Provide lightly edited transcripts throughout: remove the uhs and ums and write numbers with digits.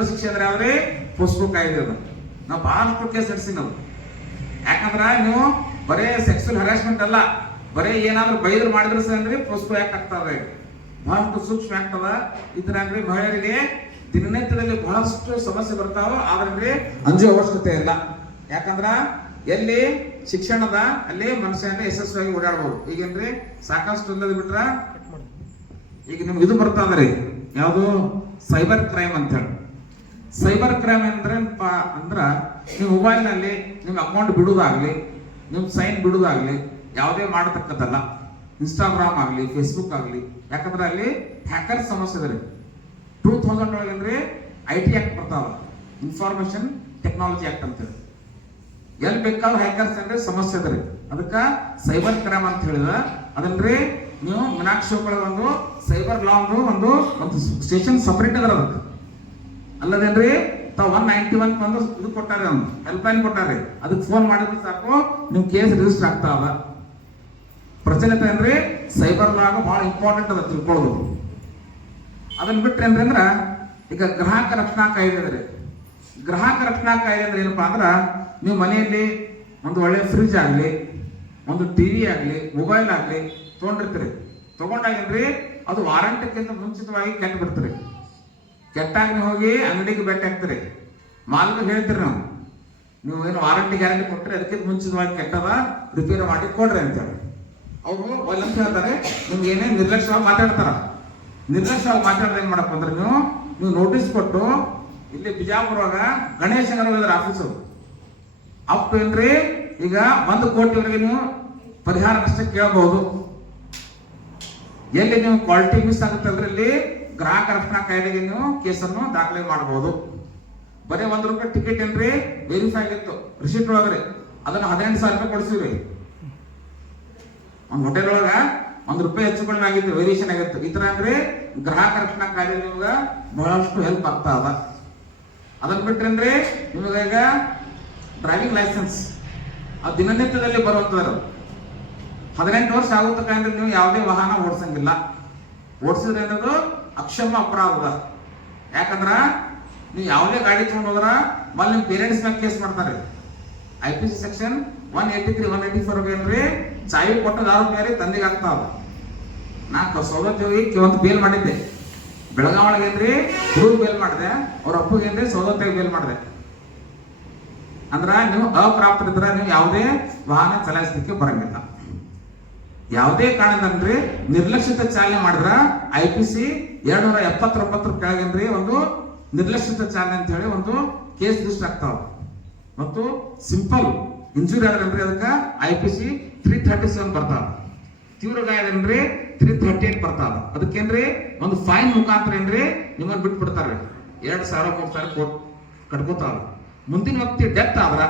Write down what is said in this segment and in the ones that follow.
ದೊಡ್ಡ ಶಿಕ್ಷೆ ಅಂದ್ರೆ ಯಾವ್ರಿ ಪೋಸ್ಕೋ ಕಾಯ್ದೆ ಅದು. ನಾವು ಬಹಳಷ್ಟು ಕೇಸ್ ನಡೆಸಿ ನಾವು. ಯಾಕಂದ್ರ ನೀವು ಬರೇ ಸೆಕ್ಸುವಲ್ ಹರಾಸ್ಮೆಂಟ್ ಅಲ್ಲ, ಬರೇ ಏನಾದ್ರು ಬೈದ್ರು ಮಾಡಿದ್ರು ಸರಿ ಪೋಸ್ಕೋ ಯಾಕೆ ಆಗ್ತದೆ. ಬಹಳಷ್ಟು ಸೂಕ್ಷ್ಮ ಆಗ್ತದ. ಇದ್ರಾಗ್ರಿ ಮಹಿಳೆಯರಿಗೆ ದಿನನಿತ್ಯದಲ್ಲಿ ಬಹಳಷ್ಟು ಸಮಸ್ಯೆ ಬರ್ತಾವ. ಆದ್ರೆ ಅಂಜೋ ಅವಶ್ಯಕತೆ ಇಲ್ಲ. ಯಾಕಂದ್ರ ಎಲ್ಲಿ ಶಿಕ್ಷಣದ ಅಲ್ಲಿ ಮನುಷ್ಯನ ಯಶಸ್ವಿಯಾಗಿ ಓಡಾಡ್ಬೋದು. ಈಗೇನ್ರಿ ಸಾಕಷ್ಟು ಇಲ್ಲದ ಬಿಟ್ರ ಈಗ ನಿಮ್ಗೆ ಇದು ಬರ್ತಾದ್ರಿ ಯಾವುದು ಸೈಬರ್ ಕ್ರೈಮ್ ಅಂತ ಹೇಳಿ. ಸೈಬರ್ ಕ್ರೈಮ್ ಅಂದ್ರೆ ಅಂದ್ರ ನೀವು ಮೊಬೈಲ್ ನಲ್ಲಿ ನಿಮ್ ಅಕೌಂಟ್ ಬಿಡುವುದಾಗ್ಲಿ, ನಿಮ್ ಸೈನ್ ಬಿಡುವುದಾಗ್ಲಿ ಯಾವುದೇ ಮಾಡತಕ್ಕದ್ದಲ್ಲ. ಇನ್ಸ್ಟಾಗ್ರಾಮ್ ಆಗ್ಲಿ, ಫೇಸ್ಬುಕ್ ಆಗ್ಲಿ. ಯಾಕಂದ್ರೆ ಅಲ್ಲಿ ಹ್ಯಾಕರ್ ಸಮಸ್ಯೆ ಇದೆ. 2000 ಒಳಗಂದ್ರೆ IT ಆಕ್ಟ್ ಬರ್ತಾವ, ಇನ್ಫಾರ್ಮೇಶನ್ ಟೆಕ್ನಾಲಜಿ ಆಕ್ಟ್ ಅಂತೇಳಿ. ಎಲ್ಲಿ ಬೇಕಾದ್ರೂ ಹ್ಯಾಕರ್ಸ್ ಅಂದ್ರೆ ಸಮಸ್ಯೆ ಅದ್ರಿ. ಅದಕ್ಕ ಸೈಬರ್ ಕ್ರೈಮ್ ಅಂತ ಹೇಳಿದ ಅದನ್ರಿ ನೀವು ಮೀನಾಕ್ಷಿ ಒಂದು ಸೈಬರ್ ಲಾ ಒಂದು ಸ್ಟೇಷನ್ ಸಪರೇಟ್ ಅದರ. ಅದಕ್ಕೆ ಅಲ್ಲದೇನ್ರಿ ತಾವ್ 191 ಒಂದು ಇದು ಕೊಟ್ಟಾರೆ, ಒಂದು ಹೆಲ್ಪ್ ಲೈನ್ ಕೊಟ್ಟಾರೆ. ಅದಕ್ಕೆ ಫೋನ್ ಮಾಡಿದ್ರೆ ಸಾಕು ನಿಮ್ ಕೇಸ್ ರಿಜಿಸ್ಟರ್ ಆಗ್ತಾವ. ಪ್ರಚಲಿತ ಅಂದ್ರೆ ಸೈಬರ್ ಲಾ ಬಹಳ ಇಂಪಾರ್ಟೆಂಟ್ ಅದ ತಿಳ್ಕೊಳ್ಳೋದು. ಅದನ್ನ ಬಿಟ್ರೆ ಅಂದ್ರ ಈಗ ಗ್ರಾಹಕ ರಕ್ಷಣಾ ಕಾಯ್ದೆ ಅಂದ್ರೆ, ಗ್ರಾಹಕ ರಕ್ಷಣಾ ಕಾಯ್ದೆ ಅಂದ್ರೆ ಏನಪ್ಪಾ ಅಂದ್ರ ನೀವು ಮನೆಯಲ್ಲಿ ಒಂದು ಒಳ್ಳೆ ಫ್ರಿಜ್ ಆಗ್ಲಿ, ಒಂದು ಟಿವಿ ಆಗ್ಲಿ, ಮೊಬೈಲ್ ಆಗ್ಲಿ ತಗೊಂಡಿರ್ತೀರಿ. ತಗೊಂಡಾಗೇನ್ರಿ ಅದು ವಾರಂಟಿಕ್ಕಿಂತ ಮುಂಚಿತವಾಗಿ ಕೆಟ್ಟ ಬಿಡ್ತೀರಿ. ಕೆಟ್ಟಾಗ ನೀವು ಹೋಗಿ ಅಂಗಡಿಗೆ ಭೇಟಿ ಆಗ್ತೀರಿ, ಮಾಲ್ಗೆ ಹೇಳ್ತೀರಿ ನೀವು ಏನು ವಾರಂಟಿ ಗ್ಯಾರಂಟಿ ಕೊಟ್ಟರೆ ಅದಕ್ಕಿಂತ ಮುಂಚಿತವಾಗಿ ಕೆಟ್ಟದ, ರಿಪೇರಿ ಮಾಡಿ ಕೊಡ್ರಿ ಅಂತೇಳಿ. ಅವರು ಒಲ್ಲಂತ ಹೇಳ್ತಾರೆ. ನಿಮ್ಗೆ ಏನೇ ನಿರ್ಲಕ್ಷ್ಯವಾಗಿ ಮಾತಾಡ್ತಾರ. ನಿರ್ಲಕ್ಷ್ಯವಾಗಿ ಮಾತಾಡ್ದೆ ಏನ್ ಮಾಡಪ್ಪ ಅಂದ್ರೆ ನೀವು ನೋಟಿಸ್ ಕೊಟ್ಟು ಇಲ್ಲಿ ಬಿಜಾಪುರವಾಗ ಗಣೇಶನ ಆಫೀಸು ಅಪ್ ಏನ್ರಿ ಈಗ 1 ಕೋಟಿವರೆಗೆ ನೀವು ಪರಿಹಾರ ನಷ್ಟ ಕೇಳಬಹುದು. ಎಲ್ಲಿ ನೀವು ಕ್ವಾಲಿಟಿ ಮಿಸ್ ಆಗುತ್ತೆ ಅಂದ್ರೆ ಇಲ್ಲಿ ಗ್ರಾಹಕ ರಕ್ಷಣಾ ಕಾಯ್ದೆಗೆ ನೀವು ಕೇಸನ್ನು ದಾಖಲೆ ಮಾಡಬಹುದು. ಬರೀ ₹1 ಟಿಕೆಟ್ ಏನ್ರಿ ವೆರಿಫೈ ಆಗಿತ್ತು ರಿಸಿಪ್ಟ್ ಒಳಗ್ರಿ, ಅದನ್ನ 18,000 ರೂಪಾಯಿ ಕೊಡಿಸಿವ್ರಿ. ಒಂದು ಹೋಟೆಲ್ ಒಳಗ ₹1 ಹೆಚ್ಚು ಕಡಿಮೆ ಆಗಿತ್ತು, ವೇರಿಯೇಷನ್ ಆಗಿತ್ತು. ಈ ತರ ಅಂದ್ರೆ ಗ್ರಾಹಕ ರಕ್ಷಣಾ ಕಾಯ್ದೆ ನಿಮ್ಗ ಬಹಳಷ್ಟು ಹೆಲ್ಪ್ ಆಗ್ತಾ ಅದ. ಅದನ್ನ ಬಿಟ್ರೆ ನಿಮಗ ಈಗ ಡ್ರೈವಿಂಗ್ ಲೈಸೆನ್ಸ್ ಆ ದಿನನಿತ್ಯದಲ್ಲಿ ಬರುವಂತದ್ದು 18 ವರ್ಷ ಆಗುತ್ತಕಂದ್ರೆ ನೀವು ಯಾವುದೇ ವಾಹನ ಓಡಿಸಂಗಿಲ್ಲ. ಓಡಿಸಿದ್ರೆ ಅನ್ನೋದು ಅಕ್ಷಮ್ಯ ಅಪರಾಧ. ಯಾಕಂದ್ರ ನೀವು ಯಾವುದೇ ಗಾಡಿ ತಗೊಂಡ್ ಹೋದ್ರ ಮళ్ళీ ನಿಮ್ ಪೇರೆಂಟ್ಸ್ ಮ್ಯಾಗ ಕೇಸ್ ಮಾಡ್ತಾರೆ. IPC ಸೆಕ್ಷನ್ 183, 184 ಏನ್ರಿ ಚಾವಿ ಕೊಟ್ಟು ಬೇರೆ ತಂದೆಗೆ ಆಗ್ತಾವ. ನಾ ಸೌದತ್ತಿ ಒಂದು ಬೇಲ್ ಮಾಡಿದ್ದೆ ಬೆಳಗಾವಳಿಗೆ ಏನ್ರಿ ಹುಡುಗ ಬೇಲ್ ಮಾಡಿದೆ, ಅವ್ರ ಅಪ್ಪಗೆ ಏನ್ರಿ ಸೌದತ್ತಿಗೆ ಬೇಲ್ ಮಾಡಿದೆ. ಅಂದ್ರ ನೀವು ಅಪ್ರಾಪ್ತರಿದ್ರ ನೀವು ಯಾವುದೇ ವಾಹನ ಚಲಾಯಿಸಲಿಕ್ಕೆ ಬರಂಗಿಲ್ಲ. ಯಾವುದೇ ಕಾರಣದಂದ್ರಿ ನಿರ್ಲಕ್ಷಿತ ಚಾಲನೆ ಮಾಡಿದ್ರ IPC 279 ಕೆಳಗೇನ್ರಿ ಒಂದು ನಿರ್ಲಕ್ಷಿತ ಚಾಲನೆ ಅಂತ ಹೇಳಿ ಒಂದು ಕೇಸ್ ರಿಜಿಸ್ಟರ್ ಆಗ್ತಾವ. ಮತ್ತು ಸಿಂಪಲ್ ಇಂಜುರಿ ಆದ್ರೇನ್ರಿ ಅದಕ್ಕೆ IPC 337 ಬರ್ತಾವ. ತೀವ್ರ ಗಾಯದೇನ್ರಿ 338 ಬರ್ತಾವ. ಅದಕ್ಕೇನ್ರಿ ಒಂದು ಫೈನ್ ಮುಖಾಂತರ ಏನ್ರಿ ನಿಮ್ಮನ್ನ ಬಿಟ್ಟು ಬಿಡ್ತಾರೆ. 2,000 3,000 ಕೋಟ್ ಕಟ್ಕೋತಾವ. ಮುಂದಿನ ವ್ಯಕ್ತಿ ಡೆತ್ ಆದ್ರ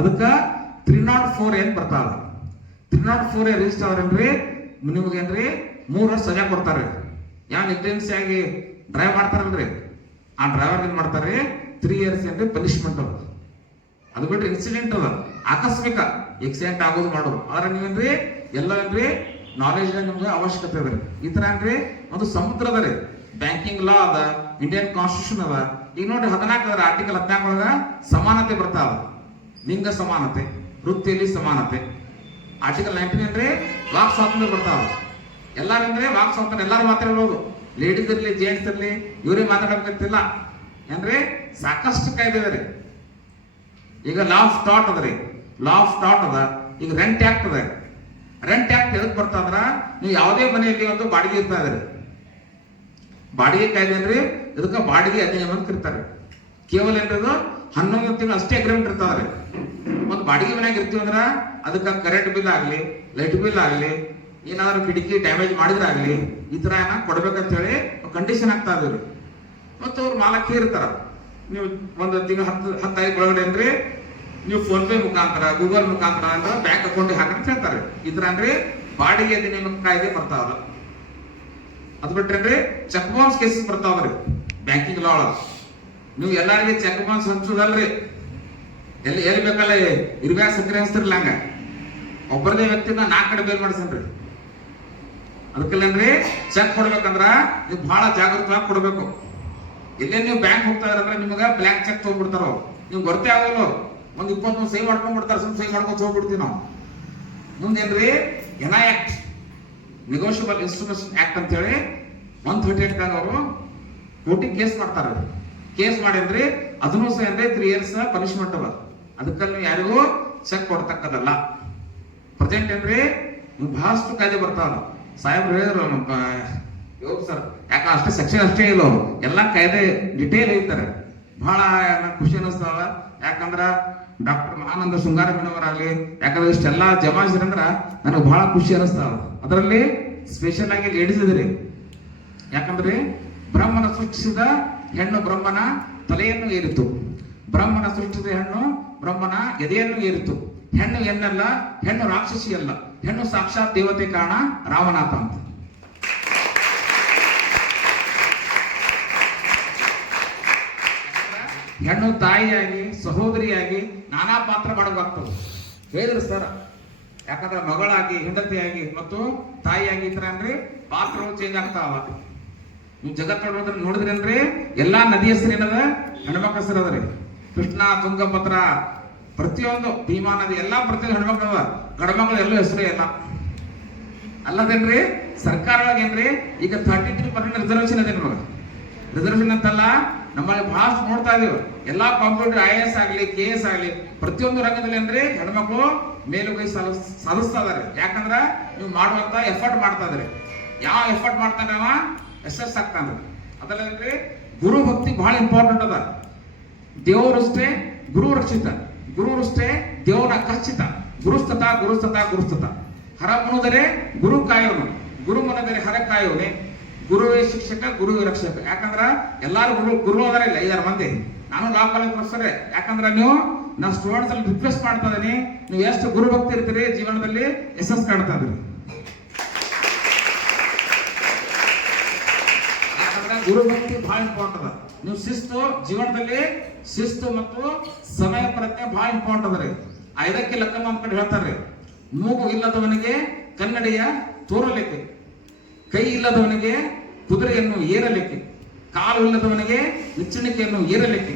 ಅದಕ್ಕ 304 ಏನ್ ಬರ್ತಾವ. 304 ರಿಜಿಸ್ಟರ್ ಆದ್ರೇನ್ರಿ ನಿಮಗೇನ್ರಿ 3 ವರ್ಷ ಸಜಾ ಕೊಡ್ತಾರೆ. ಯಾವ ನೆಗ್ಲಿಜೆನ್ಸ್ ಆಗಿ ಡ್ರೈವ್ ಮಾಡ್ತಾರಲ್ರಿ ಆ ಡ್ರೈವರ್ ಏನ್ ಮಾಡ್ತಾರೆ 3 ಇಯರ್ಸ್ ಏನ್ರಿ ಪನಿಷ್ಮೆಂಟ್ ಅದ. ಅದು ಬಿಟ್ರೆ ಇನ್ಸಿಡೆಂಟ್ ಅದ ಆಕಸ್ಮಿಕ ಆಕ್ಸಿಡೆಂಟ್ ಆಗೋದು ಮಾಡೋದು. ಆದ್ರೆ ನೀವೇನ್ರಿ ಎಲ್ಲ ಏನ್ರಿ ನಾಲೆಜ್ ನಿಮ್ಗೆ ಅವಶ್ಯಕತೆ ಅದ. ಈ ತರ ಏನ್ರಿ ಒಂದು ಸಮುದ್ರ ಅದ ರೀ. ಬ್ಯಾಂಕಿಂಗ್ ಲಾ ಅದ, ಇಂಡಿಯನ್ ಕಾನ್ಸ್ಟಿಟ್ಯೂಷನ್ ಅದ. ಈಗ ನೋಡಿ 14 ಅದ ಆರ್ಟಿಕಲ್ 14 ಒಳಗ ಸಮಾನತೆ ಬರ್ತಾವ. ಲಿಂಗ ಸಮಾನತೆ, ವೃತ್ತಿಯಲ್ಲಿ ಸಮಾನತೆ. ಆರ್ಟಿಕಲ್ 19 ಏನ್ರಿ ವಾಕ್ ಸ್ವಾತಂತ್ರ್ಯ ಬರ್ತಾವ. ಎಲ್ಲಾರಂದ್ರೆ ವಾಕ್ ಸ್ವಾತಂತ್ರ್ಯ ಎಲ್ಲಾರು ಮಾತಾಡ್ಬೋದು, ಲೇಡೀಸ್ ಇರ್ಲಿ ಜೆಂಟ್ಸ್ ಇರ್ಲಿ ಇವ್ರಿಗೆ ಮಾತಾಡಬೇಕಂತಿಲ್ಲ ಏನ್ರಿ. ಸಾಕಷ್ಟು ಕಾಯ್ದೆ ಅದ ರೀ. ಈಗ ಲಾ ಆಫ್ ಸ್ಟಾಟ್ ಅದ ರೀ, ಲಾ ಆಫ್ ಸ್ಟಾಟ್ ಅದ. ಈಗ ರೆಂಟ್ ಆಕ್ಟ್ ಅದ. ರೆಂಟ್ ಆಕ್ಟ್ ಎದಕ್ ಬರ್ತಾದ್ರ ನೀವು ಯಾವುದೇ ಮನೆಯಲ್ಲಿ ಒಂದು ಬಾಡಿಗೆ ಇರ್ತಾ ಇದ್ರಿ, ಬಾಡಿಗೆ ಕಾಯ್ದೆ ಅಂದ್ರೆ ಇದಕ್ಕ ಬಾಡಿಗೆ ಅಧಿನಿಯಮ ಅಂತ ಕರೀತಾರೆ. ಕೇವಲ ಏನ್ರದು 11 ತಿಂಗಳು ಅಷ್ಟೇ ಅಗ್ರಿಮೆಂಟ್ ಇರ್ತಾವ್ರಿ. ಒಂದು ಬಾಡಿಗೆ ಮನ್ಯಾಗ ಇರ್ತೀವಿ ಅಂದ್ರ ಅದಕ್ಕ ಕರೆಂಟ್ ಬಿಲ್ ಆಗ್ಲಿ, ಲೈಟ್ ಬಿಲ್ ಆಗ್ಲಿ, ಏನಾದ್ರು ಕಿಟಕಿ ಡ್ಯಾಮೇಜ್ ಮಾಡಿದ್ರೆ ಆಗ್ಲಿ ಈ ತರ ಏನ ಕೊಡ್ಬೇಕಂತ ಹೇಳಿ ಕಂಡೀಷನ್ ಆಗ್ತಾ ಇದ್ರಿ. ಮತ್ತು ಅವ್ರು ಮಾಲಕ್ಕೆ ಇರ್ತಾರ. ನೀವು ಒಂದು ತಿಂಗಳು 10 ಒಳಗಡೆ ಅಂದ್ರೆ ನೀವು ಫೋನ್ ಪೇ ಮುಖಾಂತರ, ಗೂಗಲ್ ಮುಖಾಂತರ ಅಂದ್ರೆ ಬ್ಯಾಂಕ್ ಅಕೌಂಟ್ ಹಾಕಂತ ಹೇಳ್ತಾರೆ. ಈ ತರ ಅಂದ್ರೆ ಬಾಡಿಗೆ ಅಧಿನಿಯಮ ಕಾಯ್ದೆ ಬರ್ತಾವ. ಅದ್ ಬಿಟ್ರೆ ಚೆಕ್ ಬೌನ್ಸ್ ಕೇಸಸ್ ಬರ್ತಾವ್ರಿ ಬ್ಯಾಂಕಿಂಗ್ ಲಾ ಒಳಗ. ನೀವು ಎಲ್ಲಾರಿಗೆ ಚೆಕ್ ಬೌನ್ಸ್ ಹಂಚುದಲ್ರಿ, ಎಲ್ಲಿ ಬೇಕಲ್ಲ ಇರ್ಬ್ಯಾಗ ಸಕ್ರೆ ಹಂಚ್ತಿರ್ಲ ಹಂಗ ಒಬ್ಬರದೇ ವ್ಯಕ್ತಿನ 4 ಕಡೆ ಬೇಲ್ ಮಾಡಿಸನ್ರಿ. ಅದಕ್ಕೆಲ್ಲನ್ರಿ ಚೆಕ್ ಕೊಡ್ಬೇಕಂದ್ರ ನೀವು ಬಹಳ ಜಾಗೃತವಾಗಿ ಕೊಡ್ಬೇಕು. ಎಲ್ಲೇ ನೀವು ಬ್ಯಾಂಕ್ ಹೋಗ್ತಾ ಇದ್ರೆ ನಿಮ್ಗೆ ಬ್ಲ್ಯಾಂಕ್ ಚೆಕ್ ತಗೊಂಡ್ಬಿಡ್ತಾರ ಅವ್ರು, ನೀವು ಗೊತ್ತೇ ಆಗೋಲ್ಲ ಅವ್ರು. ಒಂದು 20 ಸಹಿ ಮಾಡ್ಕೊಂಡ್ಬಿಡ್ತಾರೆ, ಸಹಿ ಮಾಡ್ಕೊಂಡು ಹೋಗ್ಬಿಡ್ತೀವಿ ನಾವು. ಮುಂದೇನ್ರಿ N I act, negotiable instruments act ಅಂತ ಹೇಳಿ 138 ಅವರು ಕೋರ್ಟಿಗೆ ಕೇಸ್ ಮಾಡ್ತಾರೆ. ಕೇಸ್ ಮಾಡಿದ್ರಿ ಅದನ್ನು ಸಹ ಅಂದ್ರೆ 3 years ಪನಿಷ್ಮೆಂಟ್ ಅವ. ಅದಕ್ಕಲ್ಲಿ ಯಾರಿಗೂ ಚೆಕ್ ಕೊಡ್ತಕ್ಕದಲ್ಲ. ಪ್ರೆಸೆಂಟ್ ಏನ್ರಿ ಬಹಳಷ್ಟು ಕಾಯ್ದೆ ಬರ್ತಾವಲ್ಲ. ಸಾಹೇಬ್ರು ಹೇಳಿದ್ರು ಸರ್, ಯಾಕ ಅಷ್ಟೇ ಸೆಕ್ಷನ್ ಅಷ್ಟೇ ಇಲ್ಲ, ಎಲ್ಲಾ ಕಾಯ್ದೆ ಡಿಟೇಲ್ ಹೇಳ್ತಾರೆ. ಬಹಳ ಖುಷಿ ಅನಿಸ್ತಾವ. ಯಾಕಂದ್ರ ಡಾಕ್ಟರ್ ಆನಂದ ಶೃಂಗಾರಮ್ಮನವರಾಗ್ಲಿ, ಯಾಕಂದ್ರೆ ಇಷ್ಟೆಲ್ಲಾ ಜಮಾಯಿಸಿರಂದ್ರ ನನಗೆ ಬಹಳ ಖುಷಿ ಅನಿಸ್ತಾವ. ಅದರಲ್ಲಿ ಸ್ಪೆಷಲ್ ಆಗಿ ಲೇಡೀಸ್ ಇದ್ರಿ. ಯಾಕಂದ್ರೆ ಬ್ರಹ್ಮನ ಸೃಷ್ಟಿಸಿದ ಹೆಣ್ಣು ಬ್ರಹ್ಮನ ತಲೆಯನ್ನು ಏರಿತು, ಬ್ರಹ್ಮನ ಸೃಷ್ಟಿಸಿದ ಹೆಣ್ಣು ಬ್ರಹ್ಮನ ಎದೆಯನ್ನು ಏರಿತು. ಹೆಣ್ಣು ಎನ್ನಲ್ಲ, ಹೆಣ್ಣು ರಾಕ್ಷಸಿ ಅಲ್ಲ, ಹೆಣ್ಣು ಸಾಕ್ಷಾತ್ ದೇವತೆ ಕಾರಣ ರಾಮನಾಥ ಅಂತ. ಹೆಣ್ಣು ತಾಯಿಯಾಗಿ ಸಹೋದರಿಯಾಗಿ ನಾನಾ ಪಾತ್ರ ಮಾಡಬೇಕಾಗ್ತದೆ ಹೇಳಿದ್ರು ಸರ್. ಯಾಕಂದ್ರೆ ಮಗಳಾಗಿ, ಹೆಂಡತಿಯಾಗಿ ಮತ್ತು ತಾಯಿಯಾಗಿ ಈ ತರ ಅಂದ್ರೆ ಪಾತ್ರಗಳು ಚೇಂಜ್ ಆಗ್ತಾವ. ನೀವು ಜಗತ್ತು ನೋಡಿದ್ರೇನ್ರಿ ಎಲ್ಲಾ ನದಿ ಹೆಸರು ಏನದ, ಹೆಣ್ಮಕ್ಳ ಹೆಸರು ಅದ್ರಿ. ಕೃಷ್ಣ, ತುಂಗಭದ್ರ, ಪ್ರತಿಯೊಂದು ಭೀಮಾ ನದಿ ಎಲ್ಲಾ ಪ್ರತಿಯೊಂದು ಹೆಣ್ಮಕ್ಳು ಅದ. ಗಂಡ್ಮಕ್ಳು ಎಲ್ಲೂ ಹೆಸರೇ ಇಲ್ಲ. ಅಲ್ಲದೇನ್ರಿ ಸರ್ಕಾರ ಏನ್ರಿ ಈಗ 33% ರಿಸರ್ವೇಶನ್ ಅದೇ ನೋಡ್ರಿ. ರಿಸರ್ವೇಶನ್ ಅಂತಲ್ಲ, ನಮ್ಮಲ್ಲಿ ಬಹಳಷ್ಟು ನೋಡ್ತಾ ಇದೀವಿ. ಎಲ್ಲಾ ಕಾಂಪಿಟೇಟಿವ್ IAS ಆಗ್ಲಿ, KS ಆಗ್ಲಿ, ಪ್ರತಿಯೊಂದು ರಂಗದಲ್ಲಿ ಅಂದ್ರೆ ಹೆಣ್ಮಕ್ಳು ಮೇಲುಗೈ ಸಾಧಿಸ್ತಾ ಇದಾರೆ. ಯಾಕಂದ್ರ ನೀವು ಮಾಡುವಂತ ಎಫರ್ಟ್ ಮಾಡ್ತಾ ಇದ್ರಿ. ಯಾವ ಎಫರ್ಟ್ ಮಾಡ್ತಾನೆ ಅವ ಯಶಸ್ ಆಗ್ತಾನ. ಅದಲ್ಲಂದ್ರೆ ಗುರು ಭಕ್ತಿ ಬಹಳ ಇಂಪಾರ್ಟೆಂಟ್ ಅದ. ದೇವರಷ್ಟೇ ಗುರು ರಕ್ಷಿತ, ಗುರುರಷ್ಟೇ ದೇವನ ಖಚಿತ. ಗುರುಸ್ತತ ಗುರುಸ್ತತ ಗುರುಸ್ತತ. ಹರ ಮುನುದರೆ ಗುರು ಕಾಯೋನು, ಗುರು ಮುನದರೆ ಹರ ಕಾಯೋನೆ. ಗುರುವೇ ಶಿಕ್ಷಕ, ಗುರುವೇ ರಕ್ಷಕ. ಯಾಕಂದ್ರ ಎಲ್ಲಾರು ಗುರು ಅದಾರ ಇಲ್ಲ 5 ಮಂದಿ. ನಾನು ಲಾ ಕಾಲೇಜ್ ಪ್ರೊಫೆಸರ್. ಯಾಕಂದ್ರ ನಾವು ಸ್ಟೂಡೆಂಟ್ಸ್ ಅಲ್ಲಿ ರಿಕ್ವೆಸ್ಟ್ ಮಾಡ್ತಾ ಇದೀನಿ, ನೀವು ಎಷ್ಟು ಗುರು ಭಕ್ತಿ ಇರ್ತೀರಿ ಜೀವನದಲ್ಲಿ ಯಶಸ್ಸು ಕಾಣ್ತಾ ಇದ್ರಿ. ಯಾಕಂದ್ರೆ ಗುರು ಭಕ್ತಿ ಬಹಳ ಇಂಪಾರ್ಟೆಂಟ್ ಅದ. ನೀವು ಶಿಸ್ತು ಜೀವನದಲ್ಲಿ, ಶಿಸ್ತು ಮತ್ತು ಸಮಯ ಪ್ರಜ್ಞೆ ಬಹಳ ಇಂಪಾರ್ಟೆಂಟ್ ಅದ್ರಿ. 5ಕ್ಕೆ ಲಕ್ಕಮ್ಮ ಅಂತ ಕಡೆ ಹೇಳ್ತಾರ್ರಿ, ಮೂಗು ಇಲ್ಲದವನಿಗೆ ಕನ್ನಡಿಯ ತೋರಲಿಕ್ಕೆ, ಕೈ ಇಲ್ಲದವನಿಗೆ ಕುದುರೆಯನ್ನು ಏರಲಿಕ್ಕೆ, ಕಾಲು ಇಲ್ಲದವನಿಗೆ ನಿಚ್ಚಣಿಕೆಯನ್ನು ಏರಲಿಕ್ಕೆ,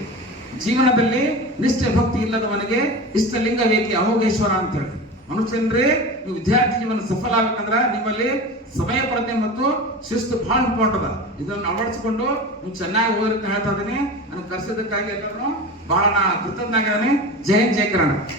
ಜೀವನದಲ್ಲಿ ನಿಷ್ಠೆ ಭಕ್ತಿ ಇಲ್ಲದವನಿಗೆ ಇಷ್ಟಲಿಂಗ ವೇಕಿ ಅಮೋಘೇಶ್ವರ ಅಂತ ಹೇಳಿ. ಮನುಷ್ಯನ್ರಿ ನೀವು ವಿದ್ಯಾರ್ಥಿ ಜೀವನ ಸಫಲ ಆಗ್ಬೇಕಂದ್ರ ನಿಮ್ಮಲ್ಲಿ ಸಮಯ ಪ್ರಜ್ಞೆ ಮತ್ತು ಶಿಸ್ತು ಬಹಳ ಇಂಪಾರ್ಟೆಂಟ್ ಅದ. ಇದನ್ನು ಅಳವಡಿಸಿಕೊಂಡು ನೀವು ಚೆನ್ನಾಗಿ ಓದ್ರಿ ಅಂತ ಹೇಳ್ತಾ ಇದೀನಿ. ನನಗೆ ಕರೆಸಿದ್ದಕ್ಕಾಗಿ ಎಲ್ಲರೂ ಬಹಳ ಕೃತಜ್ಞನಾಗಿದ್ದಾನೆ. ಜೈ ಹಿಂದ್, ಜೈ ಕರ್ನಾಟಕ.